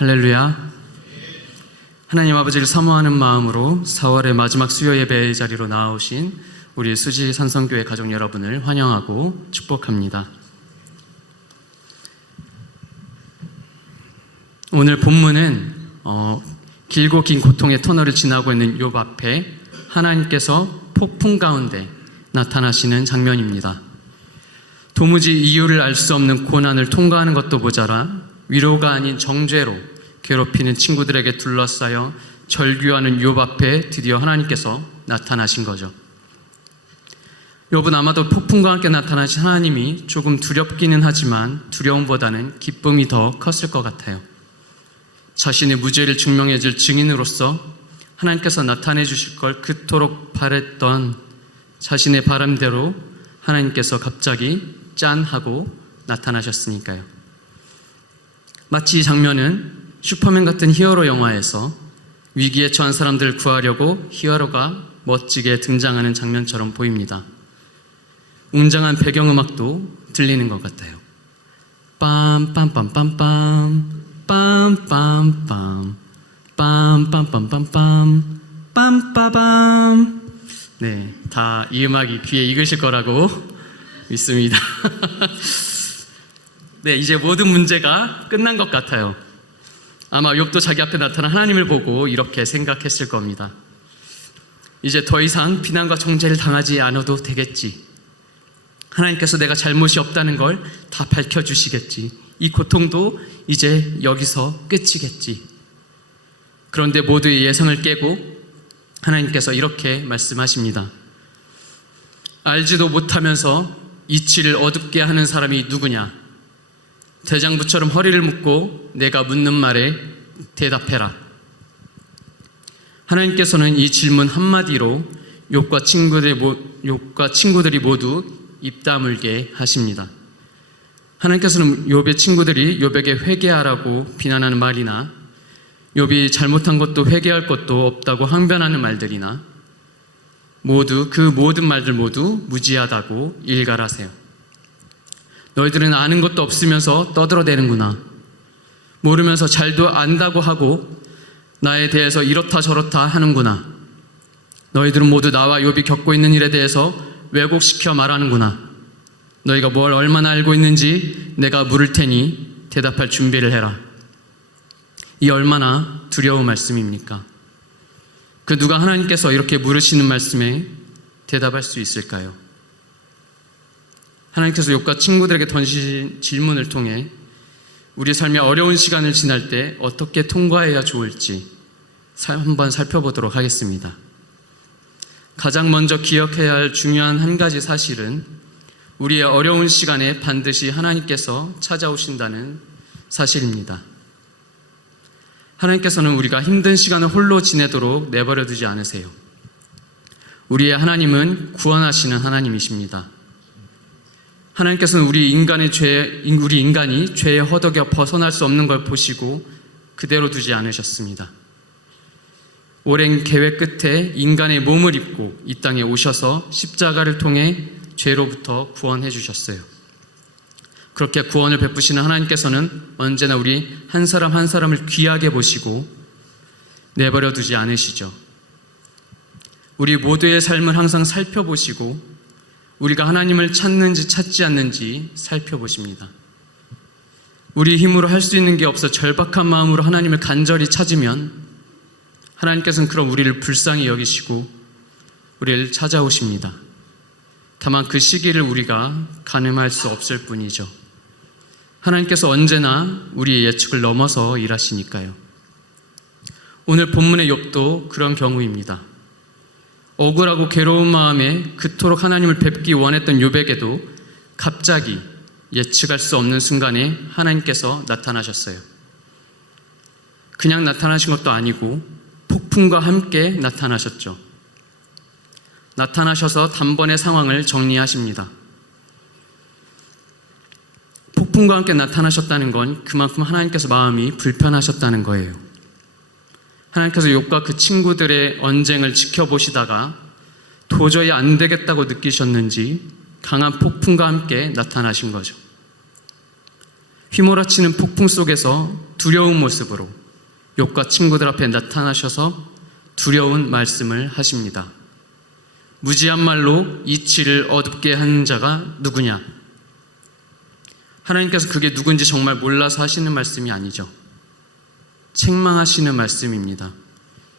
할렐루야. 하나님 아버지를 사모하는 마음으로 4월의 마지막 수요 예배 자리로 나아오신 우리 수지 산성교회 가족 여러분을 환영하고 축복합니다. 오늘 본문은 길고 긴 고통의 터널을 지나고 있는 욥 앞에 하나님께서 폭풍 가운데 나타나시는 장면입니다. 도무지 이유를 알 수 없는 고난을 통과하는 것도 모자라 위로가 아닌 정죄로 괴롭히는 친구들에게 둘러싸여 절규하는 욥 앞에 드디어 하나님께서 나타나신 거죠. 욥은 아마도 폭풍과 함께 나타나신 하나님이 조금 두렵기는 하지만 두려움보다는 기쁨이 더 컸을 것 같아요. 자신의 무죄를 증명해 줄 증인으로서 하나님께서 나타내 주실 걸 그토록 바랬던 자신의 바람대로 하나님께서 갑자기 짠 하고 나타나셨으니까요. 마치 이 장면은 슈퍼맨 같은 히어로 영화에서 위기에 처한 사람들을 구하려고 히어로가 멋지게 등장하는 장면처럼 보입니다. 웅장한 배경음악도 들리는 것 같아요. 빰빰빰빰빰 빰빰빰 빰빰빰빰빰 빰빠밤. 네, 다 이 음악이 귀에 익으실 거라고 믿습니다. 네, 이제 모든 문제가 끝난 것 같아요. 아마 욥도 자기 앞에 나타난 하나님을 보고 이렇게 생각했을 겁니다. 이제 더 이상 비난과 정죄를 당하지 않아도 되겠지. 하나님께서 내가 잘못이 없다는 걸 다 밝혀주시겠지. 이 고통도 이제 여기서 끝이겠지. 그런데 모두의 예상을 깨고 하나님께서 이렇게 말씀하십니다. 알지도 못하면서 이치를 어둡게 하는 사람이 누구냐? 대장부처럼 허리를 묶고 내가 묻는 말에 대답해라. 하나님께서는 이 질문 한마디로 욥과 친구들이 모두 입 다물게 하십니다. 하나님께서는 욥의 친구들이 욥에게 회개하라고 비난하는 말이나 욥이 잘못한 것도 회개할 것도 없다고 항변하는 말들이나 모두 그 모든 말들 모두 무지하다고 일갈하세요. 너희들은 아는 것도 없으면서 떠들어대는구나. 모르면서 잘도 안다고 하고 나에 대해서 이렇다 저렇다 하는구나. 너희들은 모두 나와 욥이 겪고 있는 일에 대해서 왜곡시켜 말하는구나. 너희가 뭘 얼마나 알고 있는지 내가 물을 테니 대답할 준비를 해라. 이 얼마나 두려운 말씀입니까? 그 누가 하나님께서 이렇게 물으시는 말씀에 대답할 수 있을까요? 하나님께서 욥과 친구들에게 던지신 질문을 통해 우리 삶의 어려운 시간을 지날 때 어떻게 통과해야 좋을지 한번 살펴보도록 하겠습니다. 가장 먼저 기억해야 할 중요한 한 가지 사실은 우리의 어려운 시간에 반드시 하나님께서 찾아오신다는 사실입니다. 하나님께서는 우리가 힘든 시간을 홀로 지내도록 내버려 두지 않으세요. 우리의 하나님은 구원하시는 하나님이십니다. 하나님께서는 우리 인간이 죄의 허덕에 벗어날 수 없는 걸 보시고 그대로 두지 않으셨습니다. 오랜 계획 끝에 인간의 몸을 입고 이 땅에 오셔서 십자가를 통해 죄로부터 구원해 주셨어요. 그렇게 구원을 베푸시는 하나님께서는 언제나 우리 한 사람 한 사람을 귀하게 보시고 내버려 두지 않으시죠. 우리 모두의 삶을 항상 살펴보시고 우리가 하나님을 찾는지 찾지 않는지 살펴보십니다. 우리 힘으로 할 수 있는 게 없어 절박한 마음으로 하나님을 간절히 찾으면 하나님께서는 그럼 우리를 불쌍히 여기시고 우리를 찾아오십니다. 다만 그 시기를 우리가 가늠할 수 없을 뿐이죠. 하나님께서 언제나 우리의 예측을 넘어서 일하시니까요. 오늘 본문의 욥도 그런 경우입니다. 억울하고 괴로운 마음에 그토록 하나님을 뵙기 원했던 욥에게도 갑자기 예측할 수 없는 순간에 하나님께서 나타나셨어요. 그냥 나타나신 것도 아니고 폭풍과 함께 나타나셨죠. 나타나셔서 단번에 상황을 정리하십니다. 폭풍과 함께 나타나셨다는 건 그만큼 하나님께서 마음이 불편하셨다는 거예요. 하나님께서 욥과 그 친구들의 언쟁을 지켜보시다가 도저히 안 되겠다고 느끼셨는지 강한 폭풍과 함께 나타나신 거죠. 휘몰아치는 폭풍 속에서 두려운 모습으로 욥과 친구들 앞에 나타나셔서 두려운 말씀을 하십니다. 무지한 말로 이치를 어둡게 하는 자가 누구냐? 하나님께서 그게 누군지 정말 몰라서 하시는 말씀이 아니죠. 책망하시는 말씀입니다.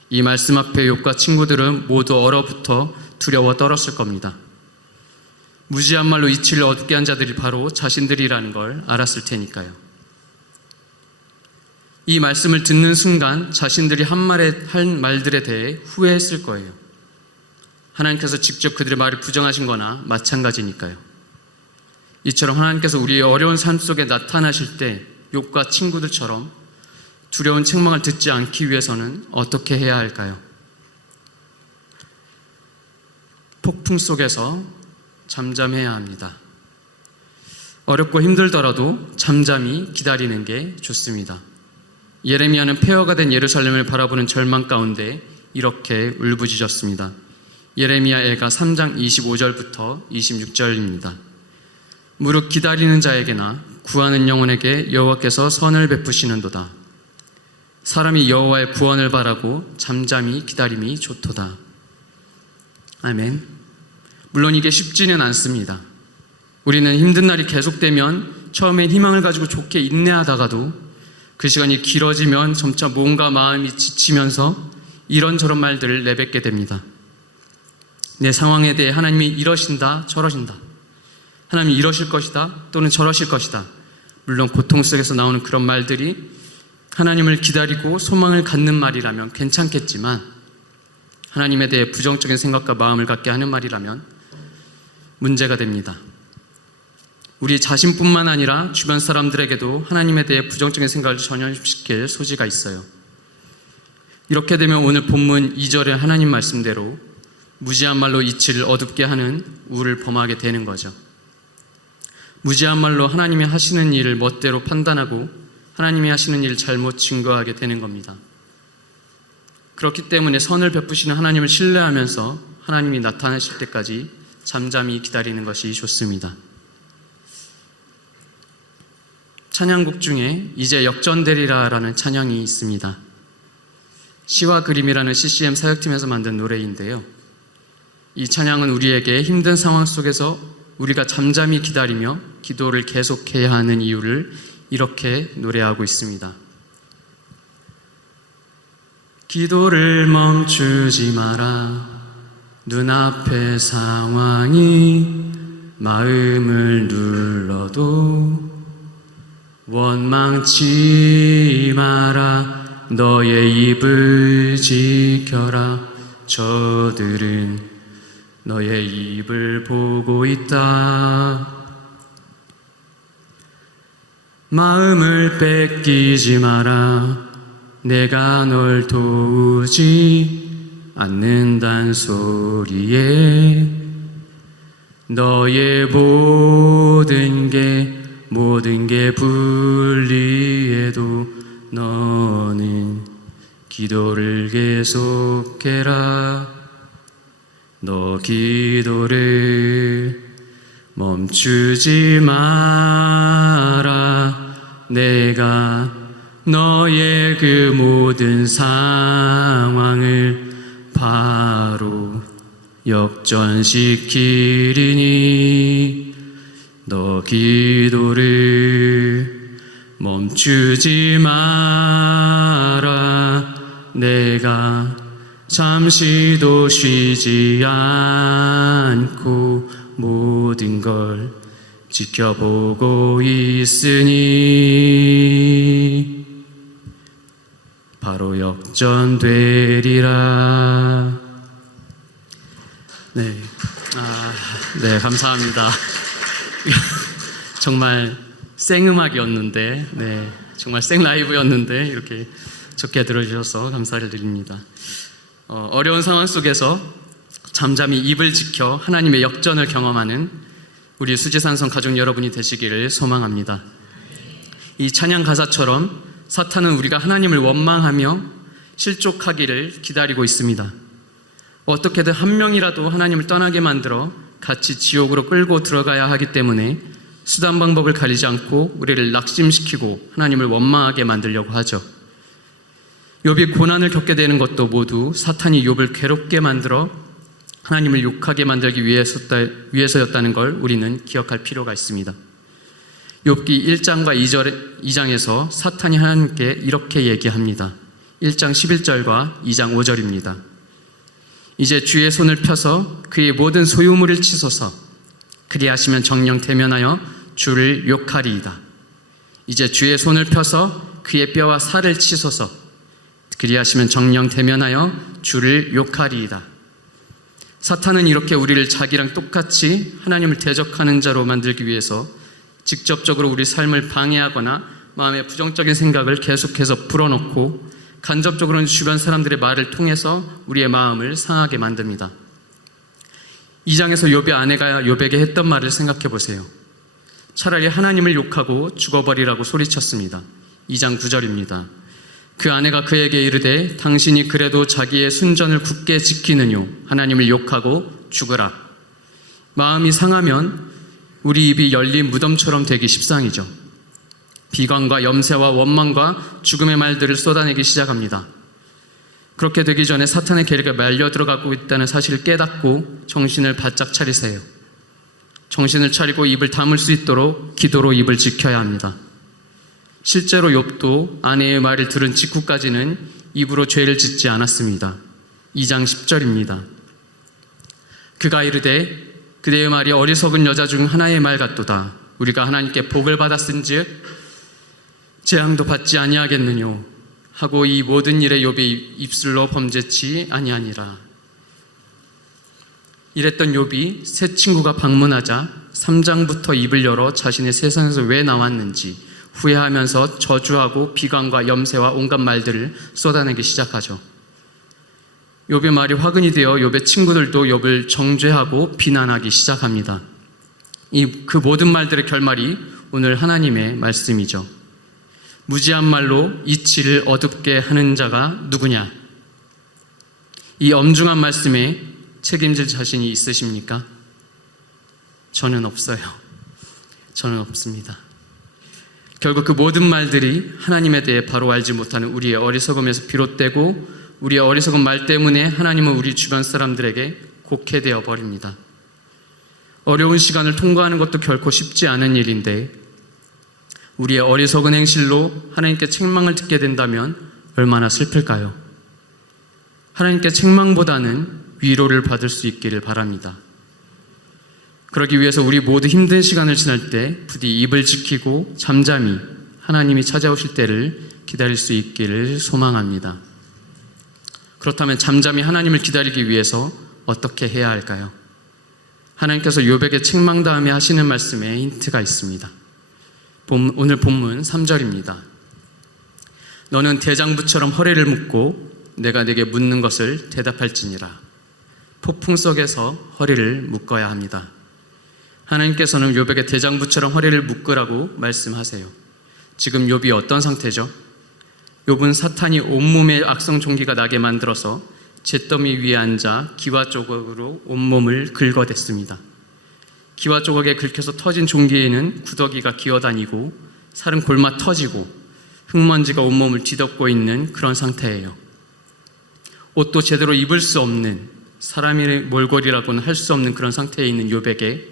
이 말씀 앞에 욥과 친구들은 모두 얼어붙어 두려워 떨었을 겁니다. 무지한 말로 이치를 어둡게 한 자들이 바로 자신들이라는 걸 알았을 테니까요. 이 말씀을 듣는 순간 자신들이 한 말들에 대해 후회했을 거예요. 하나님께서 직접 그들의 말을 부정하신 거나 마찬가지니까요. 이처럼 하나님께서 우리의 어려운 삶 속에 나타나실 때 욥과 친구들처럼 두려운 책망을 듣지 않기 위해서는 어떻게 해야 할까요? 폭풍 속에서 잠잠해야 합니다. 어렵고 힘들더라도 잠잠히 기다리는 게 좋습니다. 예레미야는 폐허가 된 예루살렘을 바라보는 절망 가운데 이렇게 울부짖었습니다. 예레미야애가 3장 25절부터 26절입니다. 무릇 기다리는 자에게나 구하는 영혼에게 여호와께서 선을 베푸시는도다. 사람이 여호와의 구원을 바라고 잠잠히 기다림이 좋도다. 아멘. 물론 이게 쉽지는 않습니다. 우리는 힘든 날이 계속되면 처음엔 희망을 가지고 좋게 인내하다가도 그 시간이 길어지면 점차 몸과 마음이 지치면서 이런저런 말들을 내뱉게 됩니다. 내 상황에 대해 하나님이 이러신다, 저러신다. 하나님이 이러실 것이다, 또는 저러실 것이다. 물론 고통 속에서 나오는 그런 말들이 하나님을 기다리고 소망을 갖는 말이라면 괜찮겠지만 하나님에 대해 부정적인 생각과 마음을 갖게 하는 말이라면 문제가 됩니다. 우리 자신뿐만 아니라 주변 사람들에게도 하나님에 대해 부정적인 생각을 전염시킬 소지가 있어요. 이렇게 되면 오늘 본문 2절의 하나님 말씀대로 무지한 말로 이치를 어둡게 하는 우를 범하게 되는 거죠. 무지한 말로 하나님이 하시는 일을 멋대로 판단하고 하나님이 하시는 일을 잘못 증거하게 되는 겁니다. 그렇기 때문에 선을 베푸시는 하나님을 신뢰하면서 하나님이 나타나실 때까지 잠잠히 기다리는 것이 좋습니다. 찬양곡 중에 이제 역전되리라라는 찬양이 있습니다. 시와 그림이라는 CCM 사역팀에서 만든 노래인데요. 이 찬양은 우리에게 힘든 상황 속에서 우리가 잠잠히 기다리며 기도를 계속해야 하는 이유를 이렇게 노래하고 있습니다. 기도를 멈추지 마라. 눈앞의 상황이 마음을 눌러도 원망치 마라. 너의 입을 지켜라. 저들은 너의 입을 보고 있다. 마음을 뺏기지 마라. 내가 널 도우지 않는단 소리에 너의 모든 게 불리해도 너는 기도를 계속해라. 너 기도를 멈추지 마라. 내가 너의 그 모든 상황을 바로 역전시키리니 너 기도를 멈추지 마라. 내가 잠시도 쉬지 않고 모든 걸 지켜보고 있으니 바로 역전되리라. 네, 감사합니다. 정말 생음악이었는데, 정말 생라이브였는데 이렇게 좋게 들어주셔서 감사를 드립니다. 어려운 상황 속에서 잠잠히 입을 지켜 하나님의 역전을 경험하는 우리 수지산성 가족 여러분이 되시기를 소망합니다. 이 찬양 가사처럼 사탄은 우리가 하나님을 원망하며 실족하기를 기다리고 있습니다. 어떻게든 한 명이라도 하나님을 떠나게 만들어 같이 지옥으로 끌고 들어가야 하기 때문에 수단 방법을 가리지 않고 우리를 낙심시키고 하나님을 원망하게 만들려고 하죠. 욥이 고난을 겪게 되는 것도 모두 사탄이 욥을 괴롭게 만들어 하나님을 욕하게 만들기 위해서였다는 걸 우리는 기억할 필요가 있습니다. 욥기 1장과 2장에서 사탄이 하나님께 이렇게 얘기합니다. 1장 11절과 2장 5절입니다. 이제 주의 손을 펴서 그의 모든 소유물을 치소서. 그리하시면 정령 대면하여 주를 욕하리이다. 이제 주의 손을 펴서 그의 뼈와 살을 치소서. 그리하시면 정령 대면하여 주를 욕하리이다. 사탄은 이렇게 우리를 자기랑 똑같이 하나님을 대적하는 자로 만들기 위해서 직접적으로 우리 삶을 방해하거나 마음에 부정적인 생각을 계속해서 불어넣고 간접적으로는 주변 사람들의 말을 통해서 우리의 마음을 상하게 만듭니다. 2장에서 욥의 아내가 욥에게 했던 말을 생각해 보세요. 차라리 하나님을 욕하고 죽어버리라고 소리쳤습니다. 2장 9절입니다. 그 아내가 그에게 이르되 당신이 그래도 자기의 순전을 굳게 지키느뇨 하나님을 욕하고 죽으라. 마음이 상하면 우리 입이 열린 무덤처럼 되기 십상이죠. 비관과 염세와 원망과 죽음의 말들을 쏟아내기 시작합니다. 그렇게 되기 전에 사탄의 계략에 말려 들어가고 있다는 사실을 깨닫고 정신을 바짝 차리세요. 정신을 차리고 입을 다물 수 있도록 기도로 입을 지켜야 합니다. 실제로 욥도 아내의 말을 들은 직후까지는 입으로 죄를 짓지 않았습니다. 2장 10절입니다. 그가 이르되 그대의 말이 어리석은 여자 중 하나의 말 같도다. 우리가 하나님께 복을 받았은즉 재앙도 받지 아니하겠느뇨 하고 이 모든 일에 욥이 입술로 범죄치 아니하니라. 이랬던 욥이 새 친구가 방문하자 3장부터 입을 열어 자신의 세상에서 왜 나왔는지 후회하면서 저주하고 비관과 염세와 온갖 말들을 쏟아내기 시작하죠. 욥의 말이 화근이 되어 욥의 친구들도 욥을 정죄하고 비난하기 시작합니다. 그 모든 말들의 결말이 오늘 하나님의 말씀이죠. 무지한 말로 이치를 어둡게 하는 자가 누구냐? 이 엄중한 말씀에 책임질 자신이 있으십니까? 저는 없어요. 저는 없습니다. 결국 그 모든 말들이 하나님에 대해 바로 알지 못하는 우리의 어리석음에서 비롯되고 우리의 어리석은 말 때문에 하나님은 우리 주변 사람들에게 곡해되어 버립니다. 어려운 시간을 통과하는 것도 결코 쉽지 않은 일인데 우리의 어리석은 행실로 하나님께 책망을 듣게 된다면 얼마나 슬플까요? 하나님께 책망보다는 위로를 받을 수 있기를 바랍니다. 그러기 위해서 우리 모두 힘든 시간을 지날 때 부디 입을 지키고 잠잠히 하나님이 찾아오실 때를 기다릴 수 있기를 소망합니다. 그렇다면 잠잠히 하나님을 기다리기 위해서 어떻게 해야 할까요? 하나님께서 욥에게 책망 다음에 하시는 말씀에 힌트가 있습니다. 오늘 본문 3절입니다. 너는 대장부처럼 허리를 묶고 내가 네게 묻는 것을 대답할지니라. 폭풍 속에서 허리를 묶어야 합니다. 하나님께서는 욥에게 대장부처럼 허리를 묶으라고 말씀하세요. 지금 욥이 어떤 상태죠? 욥은 사탄이 온몸에 악성 종기가 나게 만들어서 잿더미 위에 앉아 기와 조각으로 온몸을 긁어댔습니다. 기와 조각에 긁혀서 터진 종기에는 구더기가 기어다니고 살은 골마 터지고 흙먼지가 온몸을 뒤덮고 있는 그런 상태예요. 옷도 제대로 입을 수 없는, 사람의 몰골이라고는 할 수 없는 그런 상태에 있는 욥에게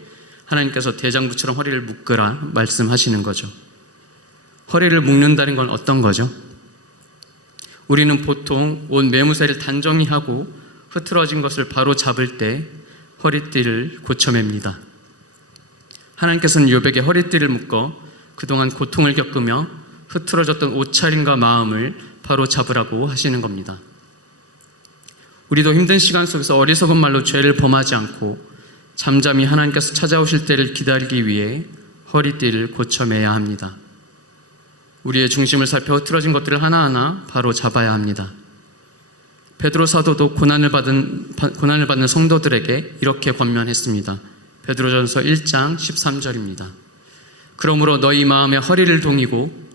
하나님께서 대장부처럼 허리를 묶으라 말씀하시는 거죠. 허리를 묶는다는 건 어떤 거죠? 우리는 보통 옷 매무새를 단정히 하고 흐트러진 것을 바로 잡을 때 허리띠를 고쳐맵니다. 하나님께서는 욥에게 허리띠를 묶어 그동안 고통을 겪으며 흐트러졌던 옷차림과 마음을 바로 잡으라고 하시는 겁니다. 우리도 힘든 시간 속에서 어리석은 말로 죄를 범하지 않고 잠잠히 하나님께서 찾아오실 때를 기다리기 위해 허리띠를 고쳐매야 합니다. 우리의 중심을 살펴 흐트러진 것들을 하나하나 바로 잡아야 합니다. 베드로 사도도 고난을 받는 성도들에게 이렇게 권면했습니다. 베드로전서 1장 13절입니다. 그러므로 너희 마음에 허리를 동이고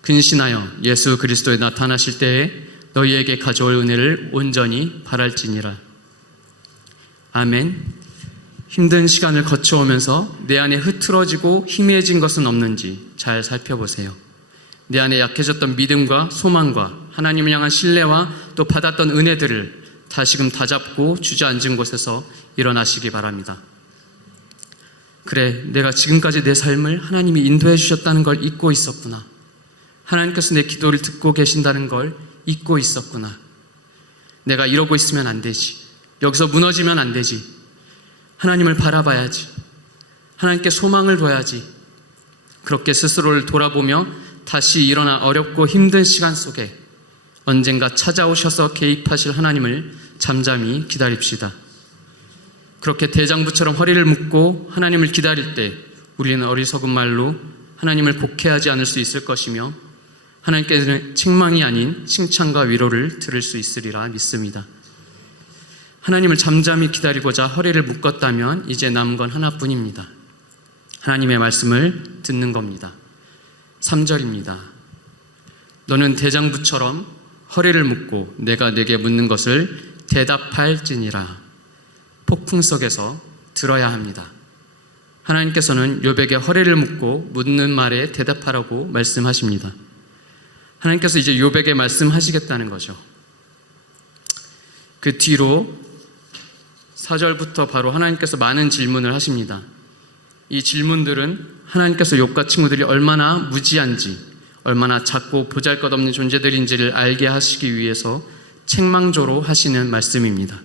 근신하여 예수 그리스도에 나타나실 때에 너희에게 가져올 은혜를 온전히 바랄지니라. 아멘. 힘든 시간을 거쳐오면서 내 안에 흐트러지고 희미해진 것은 없는지 잘 살펴보세요. 내 안에 약해졌던 믿음과 소망과 하나님을 향한 신뢰와 또 받았던 은혜들을 다시금 다잡고 주저앉은 곳에서 일어나시기 바랍니다. 그래, 내가 지금까지 내 삶을 하나님이 인도해 주셨다는 걸 잊고 있었구나. 하나님께서 내 기도를 듣고 계신다는 걸 잊고 있었구나. 내가 이러고 있으면 안 되지. 여기서 무너지면 안 되지. 하나님을 바라봐야지. 하나님께 소망을 둬야지. 그렇게 스스로를 돌아보며 다시 일어나 어렵고 힘든 시간 속에 언젠가 찾아오셔서 개입하실 하나님을 잠잠히 기다립시다. 그렇게 대장부처럼 허리를 묶고 하나님을 기다릴 때 우리는 어리석은 말로 하나님을 곡해하지 않을 수 있을 것이며 하나님께서는 책망이 아닌 칭찬과 위로를 들을 수 있으리라 믿습니다. 하나님을 잠잠히 기다리고자 허리를 묶었다면 이제 남은 건 하나뿐입니다. 하나님의 말씀을 듣는 겁니다. 3절입니다. 너는 대장부처럼 허리를 묶고 내가 내게 묻는 것을 대답할지니라. 폭풍 속에서 들어야 합니다. 하나님께서는 욥에게 허리를 묶고 묻는 말에 대답하라고 말씀하십니다. 하나님께서 이제 욥에게 말씀하시겠다는 거죠. 그 뒤로 4절부터 바로 하나님께서 많은 질문을 하십니다. 이 질문들은 하나님께서 욥과 친구들이 얼마나 무지한지, 얼마나 작고 보잘것없는 존재들인지를 알게 하시기 위해서 책망조로 하시는 말씀입니다.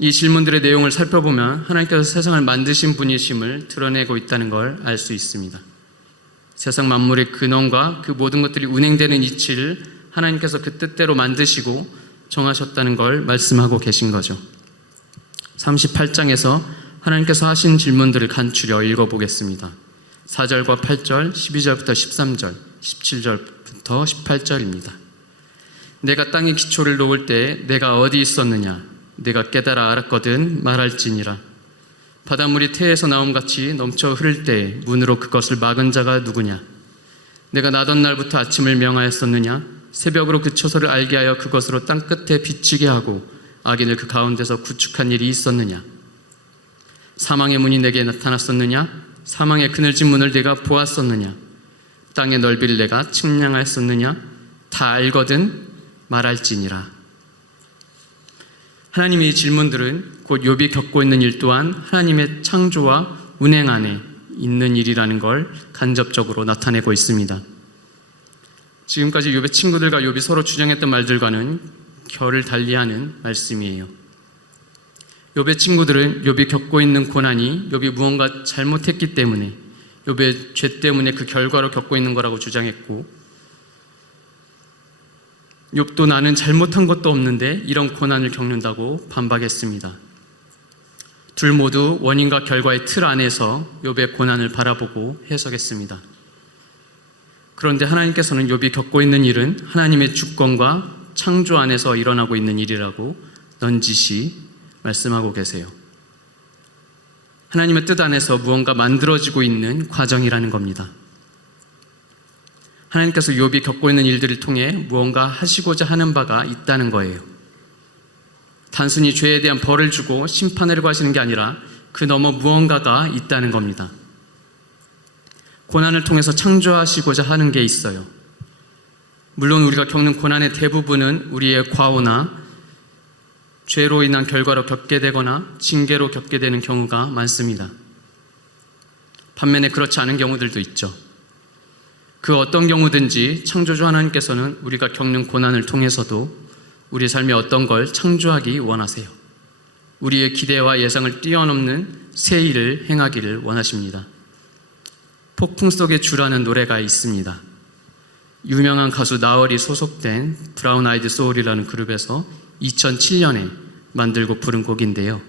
이 질문들의 내용을 살펴보면 하나님께서 세상을 만드신 분이심을 드러내고 있다는 걸 알 수 있습니다. 세상 만물의 근원과 그 모든 것들이 운행되는 이치를 하나님께서 그 뜻대로 만드시고 정하셨다는 걸 말씀하고 계신 거죠. 38장에서 하나님께서 하신 질문들을 간추려 읽어보겠습니다. 4절과 8절, 12절부터 13절, 17절부터 18절입니다. 내가 땅의 기초를 놓을 때 내가 어디 있었느냐? 내가 깨달아 알았거든 말할지니라. 바닷물이 태에서 나옴같이 넘쳐 흐를 때 문으로 그것을 막은 자가 누구냐? 내가 나던 날부터 아침을 명하였었느냐? 새벽으로 그 처소를 알게 하여 그것으로 땅끝에 비치게 하고 악인을 그 가운데서 구축한 일이 있었느냐? 사망의 문이 내게 나타났었느냐? 사망의 그늘진 문을 내가 보았었느냐? 땅의 넓이를 내가 측량하였었느냐? 다 알거든 말할지니라. 하나님의 질문들은 곧 욥이 겪고 있는 일 또한 하나님의 창조와 운행 안에 있는 일이라는 걸 간접적으로 나타내고 있습니다. 지금까지 욥의 친구들과 욥이 서로 주장했던 말들과는 결을 달리하는 말씀이에요. 욥의 친구들은 욥이 겪고 있는 고난이 욥이 무언가 잘못했기 때문에, 욥의 죄 때문에 그 결과로 겪고 있는 거라고 주장했고, 욥도 나는 잘못한 것도 없는데 이런 고난을 겪는다고 반박했습니다. 둘 모두 원인과 결과의 틀 안에서 욥의 고난을 바라보고 해석했습니다. 그런데 하나님께서는 욥이 겪고 있는 일은 하나님의 주권과 창조 안에서 일어나고 있는 일이라고 넌지시 말씀하고 계세요. 하나님의 뜻 안에서 무언가 만들어지고 있는 과정이라는 겁니다. 하나님께서 욥이 겪고 있는 일들을 통해 무언가 하시고자 하는 바가 있다는 거예요. 단순히 죄에 대한 벌을 주고 심판하려고 하시는 게 아니라 그 너머 무언가가 있다는 겁니다. 고난을 통해서 창조하시고자 하는 게 있어요. 물론 우리가 겪는 고난의 대부분은 우리의 과오나 죄로 인한 결과로 겪게 되거나 징계로 겪게 되는 경우가 많습니다. 반면에 그렇지 않은 경우들도 있죠. 그 어떤 경우든지 창조주 하나님께서는 우리가 겪는 고난을 통해서도 우리 삶에 어떤 걸 창조하기 원하세요. 우리의 기대와 예상을 뛰어넘는 새 일을 행하기를 원하십니다. 폭풍 속의 주라는 노래가 있습니다. 유명한 가수 나얼이 소속된 브라운 아이드 소울이라는 그룹에서 2007년에 만들고 부른 곡인데요.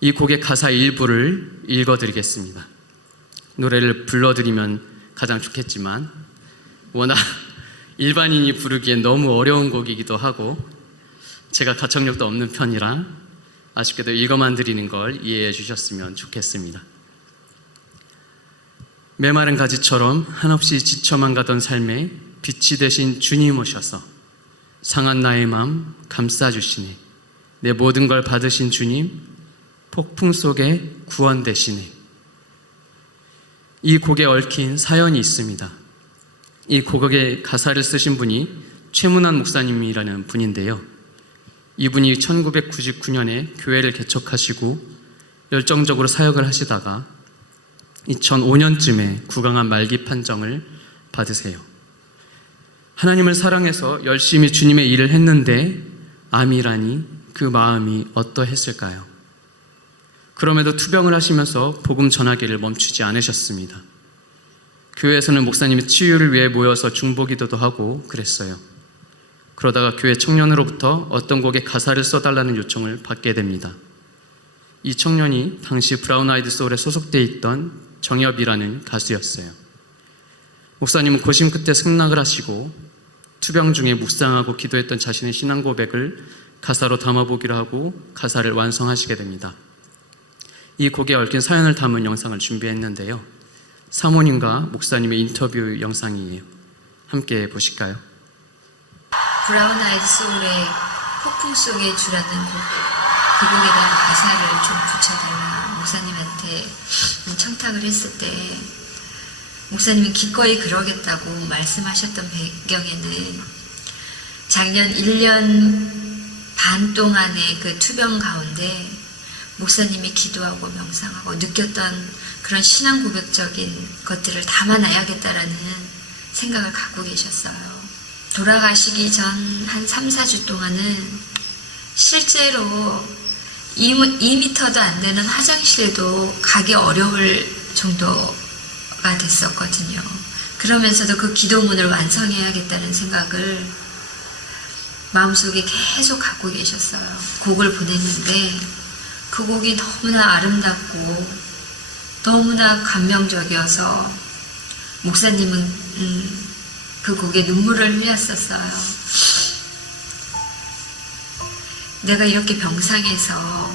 이 곡의 가사 일부를 읽어드리겠습니다. 노래를 불러드리면 가장 좋겠지만 워낙 일반인이 부르기엔 너무 어려운 곡이기도 하고 제가 가창력도 없는 편이라 아쉽게도 읽어만 드리는 걸 이해해 주셨으면 좋겠습니다. 메마른 가지처럼 한없이 지쳐만 가던 삶에 빛이 되신 주님 오셔서 상한 나의 마음 감싸주시네. 내 모든 걸 받으신 주님 폭풍 속에 구원 대신에. 이 곡에 얽힌 사연이 있습니다. 이 곡의 가사를 쓰신 분이 최문환 목사님이라는 분인데요. 이분이 1999년에 교회를 개척하시고 열정적으로 사역을 하시다가 2005년쯤에 구강암 말기 판정을 받으세요. 하나님을 사랑해서 열심히 주님의 일을 했는데 암이라니 그 마음이 어떠했을까요? 그럼에도 투병을 하시면서 복음 전하기를 멈추지 않으셨습니다. 교회에서는 목사님의 치유를 위해 모여서 중보기도도 하고 그랬어요. 그러다가 교회 청년으로부터 어떤 곡의 가사를 써달라는 요청을 받게 됩니다. 이 청년이 당시 브라운 아이드 소울에 소속되어 있던 정엽이라는 가수였어요. 목사님은 고심 끝에 승낙을 하시고 투병 중에 묵상하고 기도했던 자신의 신앙 고백을 가사로 담아보기로 하고 가사를 완성하시게 됩니다. 이 곡에 얽힌 사연을 담은 영상을 준비했는데요. 사모님과 목사님의 인터뷰 영상이에요. 함께 보실까요? 브라운 아이드 소울의 폭풍 속의 주라는 곡, 그 곡에 대한 가사를 좀 붙여달라 목사님한테 청탁을 했을 때 목사님이 기꺼이 그러겠다고 말씀하셨던 배경에는 작년 1년 반 동안의 그 투병 가운데 목사님이 기도하고 명상하고 느꼈던 그런 신앙 고백적인 것들을 담아놔야겠다라는 생각을 갖고 계셨어요. 돌아가시기 전 한 3, 4주 동안은 실제로 2m도 안 되는 화장실에도 가기 어려울 정도가 됐었거든요. 그러면서도 그 기도문을 완성해야겠다는 생각을 마음속에 계속 갖고 계셨어요. 곡을 보냈는데 그 곡이 너무나 아름답고 너무나 감명적이어서 목사님은 그 곡에 눈물을 흘렸었어요. 내가 이렇게 병상에서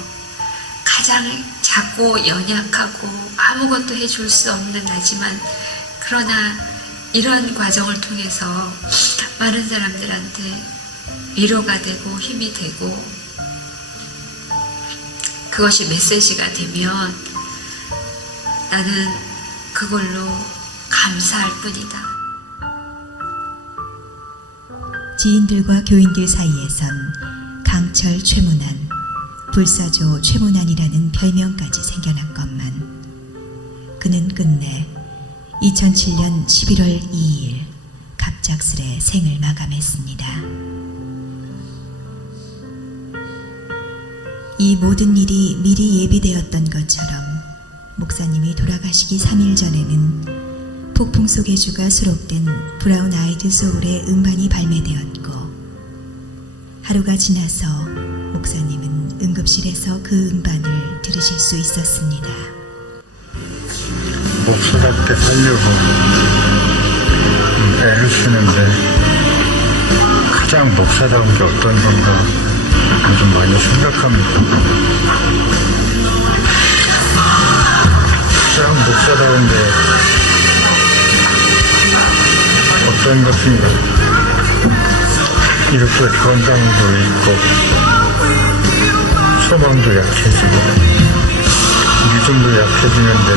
가장 작고 연약하고 아무것도 해줄 수 없는 나지만 그러나 이런 과정을 통해서 많은 사람들한테 위로가 되고 힘이 되고 그것이 메시지가 되면 나는 그걸로 감사할 뿐이다. 지인들과 교인들 사이에선 강철 최문환, 불사조 최문환이라는 별명까지 생겨났건만 그는 끝내 2007년 11월 2일 갑작스레 생을 마감했습니다. 이 모든 일이 미리 예비되었던 것처럼 목사님이 돌아가시기 3일 전에는 폭풍 속의 주가 수록된 브라운 아이드 소울의 음반이 발매되었고 하루가 지나서 목사님은 응급실에서 그 음반을 들으실 수 있었습니다. 목사답게 살려고 애를 쓰는데 가장 목사다운 게 어떤 건가 요즘 많이 생각합니다. 가장 목사다운 게 어떤 것인가. 이렇게 건강도 있고 소망도 약해지고 믿음도 약해지는데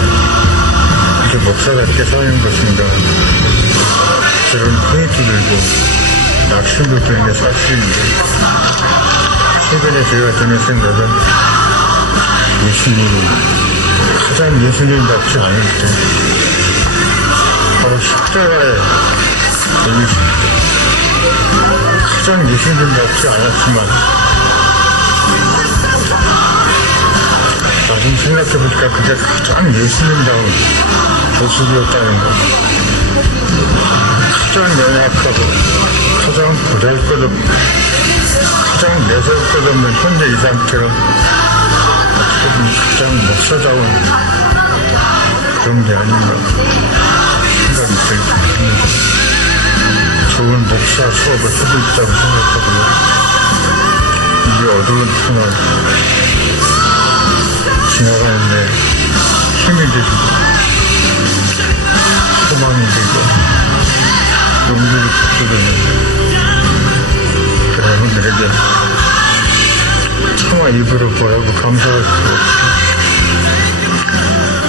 이제 목사답게 사는 것인가. 그런 후회도 들고 낙심도 드는 게 사실인데 최근에 제가 드는 생각은 예수님이 가장 예수님답지 않을 때 바로 십자가에 가장 예수님답지 않았지만 나중 생각해보니까 그게 가장 예수님다운 모습이었다는 거. 가장 연약하고 가장 보잘것없고 가장 내세울것없는 현재 이 상태가 어떻게 가장 목사다운 그런 게 아닌가 생각이 들습니다. 좋은 목사 수업을 하고 있다고 생각하고요. 이게 어두운 터널 지나가는데 힘이 되고 소망이 되고 용기를 북돋았는데 그래 오늘에게 참아 입으로 뭐라고 감사할 수 없어.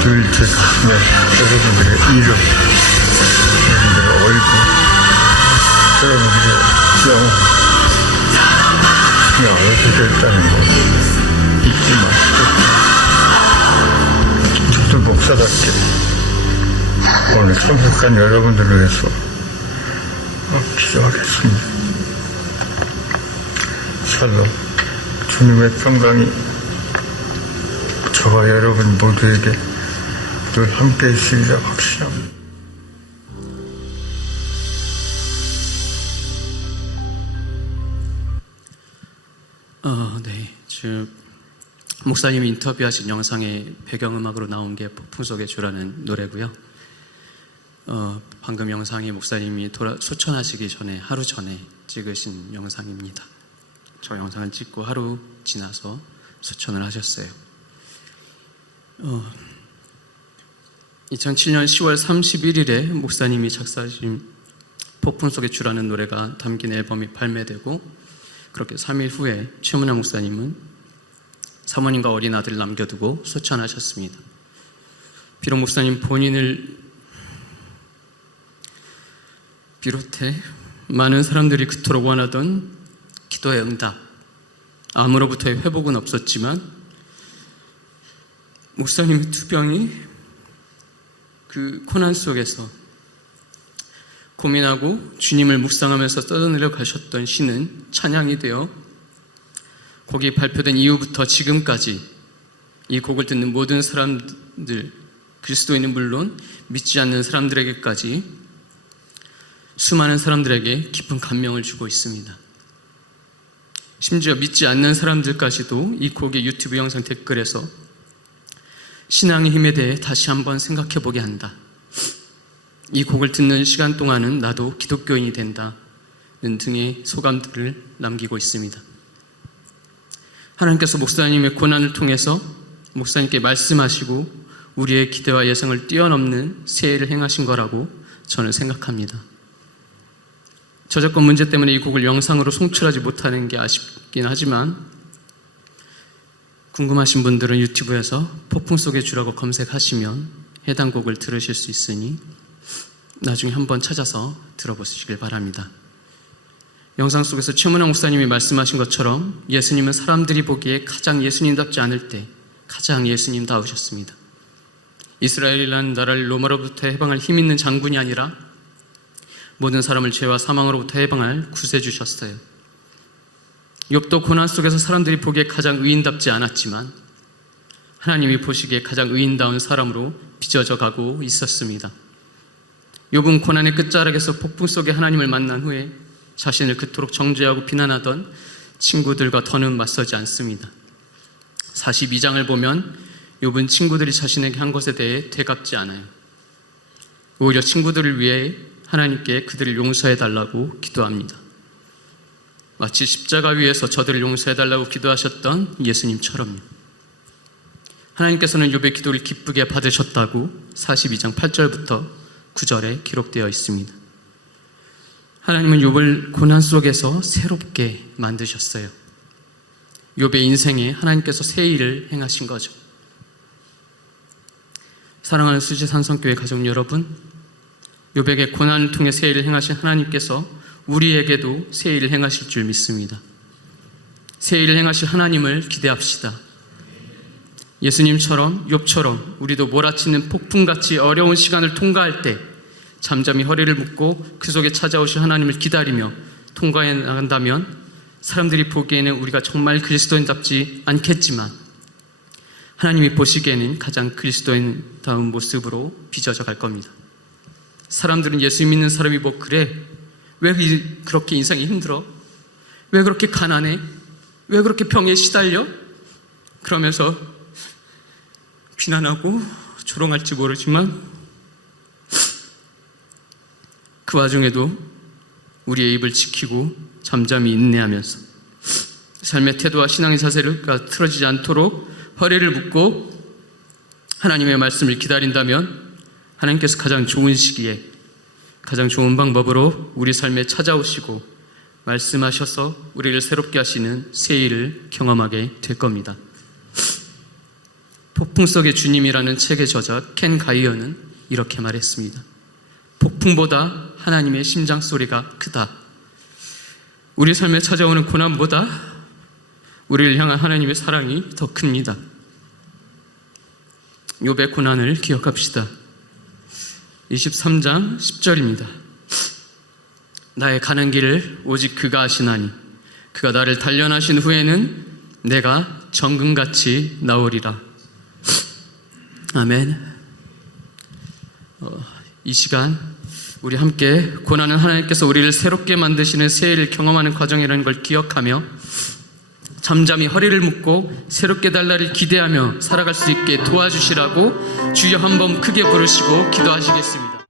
늘 제 가슴에 여러분들의 이름, 여러분들의 얼굴, 여러분들의 영혼이 알려져 있다는 거 잊지 마시고, 저도 목사답게 오늘 참석한 여러분들을 위해서 기도하겠습니다. 샬롬, 주님의 평강이 저와 여러분 모두에게 늘 함께 있으리라 확신합니다. 네. 목사님이 인터뷰하신 영상의 배경음악으로 나온 게 폭풍 속의 주라는 노래고요. 방금 영상이 목사님이 소천하시기 전에, 하루 전에 찍으신 영상입니다. 저 영상을 찍고 하루 지나서 소천을 하셨어요. 2007년 10월 31일에 목사님이 작사하신 폭풍 속의 주라는 노래가 담긴 앨범이 발매되고, 그렇게 3일 후에 최문영 목사님은 사모님과 어린 아들을 남겨두고 소천하셨습니다. 비록 목사님 본인을 비롯해 많은 사람들이 그토록 원하던 기도의 응답, 암으로부터의 회복은 없었지만 목사님의 두 병이 그 고난 속에서 고민하고 주님을 묵상하면서 떠내려 가셨던 시는 찬양이 되어 곡이 발표된 이후부터 지금까지 이 곡을 듣는 모든 사람들, 그리스도인은 물론 믿지 않는 사람들에게까지 수많은 사람들에게 깊은 감명을 주고 있습니다. 심지어 믿지 않는 사람들까지도 이 곡의 유튜브 영상 댓글에서 신앙의 힘에 대해 다시 한번 생각해 보게 한다. 이 곡을 듣는 시간 동안은 나도 기독교인이 된다는 등의 소감들을 남기고 있습니다. 하나님께서 목사님의 고난을 통해서 목사님께 말씀하시고 우리의 기대와 예상을 뛰어넘는 새해를 행하신 거라고 저는 생각합니다. 저작권 문제 때문에 이 곡을 영상으로 송출하지 못하는 게 아쉽긴 하지만, 궁금하신 분들은 유튜브에서 폭풍 속의 주라고 검색하시면 해당 곡을 들으실 수 있으니 나중에 한번 찾아서 들어보시길 바랍니다. 영상 속에서 최문영 목사님이 말씀하신 것처럼 예수님은 사람들이 보기에 가장 예수님답지 않을 때 가장 예수님다우셨습니다. 이스라엘이라는 나라를 로마로부터 해방할 힘 있는 장군이 아니라 모든 사람을 죄와 사망으로부터 해방할 구세주셨어요. 욥도 고난 속에서 사람들이 보기에 가장 의인답지 않았지만 하나님이 보시기에 가장 의인다운 사람으로 빚어져 가고 있었습니다. 욥은 고난의 끝자락에서 폭풍 속에 하나님을 만난 후에 자신을 그토록 정죄하고 비난하던 친구들과 더는 맞서지 않습니다. 42장을 보면 욥은 친구들이 자신에게 한 것에 대해 되갚지 않아요. 오히려 친구들을 위해 하나님께 그들을 용서해달라고 기도합니다. 마치 십자가 위에서 저들을 용서해달라고 기도하셨던 예수님처럼요. 하나님께서는 욥의 기도를 기쁘게 받으셨다고 42장 8절부터 9절에 기록되어 있습니다. 하나님은 욥을 고난 속에서 새롭게 만드셨어요. 욥의 인생에 하나님께서 새 일을 행하신 거죠. 사랑하는 수지산성교회 가족 여러분, 욥에게 고난을 통해 새 일을 행하신 하나님께서 우리에게도 새 일을 행하실 줄 믿습니다. 새 일을 행하실 하나님을 기대합시다. 예수님처럼 욥처럼 우리도 몰아치는 폭풍같이 어려운 시간을 통과할 때 잠잠히 허리를 묶고 그 속에 찾아오실 하나님을 기다리며 통과해 나간다면 사람들이 보기에는 우리가 정말 그리스도인답지 않겠지만 하나님이 보시기에는 가장 그리스도인다운 모습으로 빚어져 갈 겁니다. 사람들은 예수 믿는 사람이 뭐 그래? 왜 그렇게 인생이 힘들어? 왜 그렇게 가난해? 왜 그렇게 병에 시달려? 그러면서 비난하고 조롱할지 모르지만 그 와중에도 우리의 입을 지키고 잠잠히 인내하면서 삶의 태도와 신앙의 자세가 틀어지지 않도록 허리를 묶고 하나님의 말씀을 기다린다면 하나님께서 가장 좋은 시기에 가장 좋은 방법으로 우리 삶에 찾아오시고 말씀하셔서 우리를 새롭게 하시는 새 일을 경험하게 될 겁니다. 폭풍 속의 주님이라는 책의 저자 켄 가이어는 이렇게 말했습니다. 폭풍보다 하나님의 심장 소리가 크다. 우리 삶에 찾아오는 고난보다 우리를 향한 하나님의 사랑이 더 큽니다. 욥의 고난을 기억합시다. 23장 10절입니다. 나의 가는 길을 오직 그가 아시나니 그가 나를 단련하신 후에는 내가 정금같이 나오리라. 아멘. 이 시간 우리 함께 고난은 하나님께서 우리를 새롭게 만드시는 새 일을 경험하는 과정이라는 걸 기억하며 잠잠히 허리를 묶고 새롭게 달 날을 기대하며 살아갈 수 있게 도와주시라고 주여 한번 크게 부르시고 기도하시겠습니다.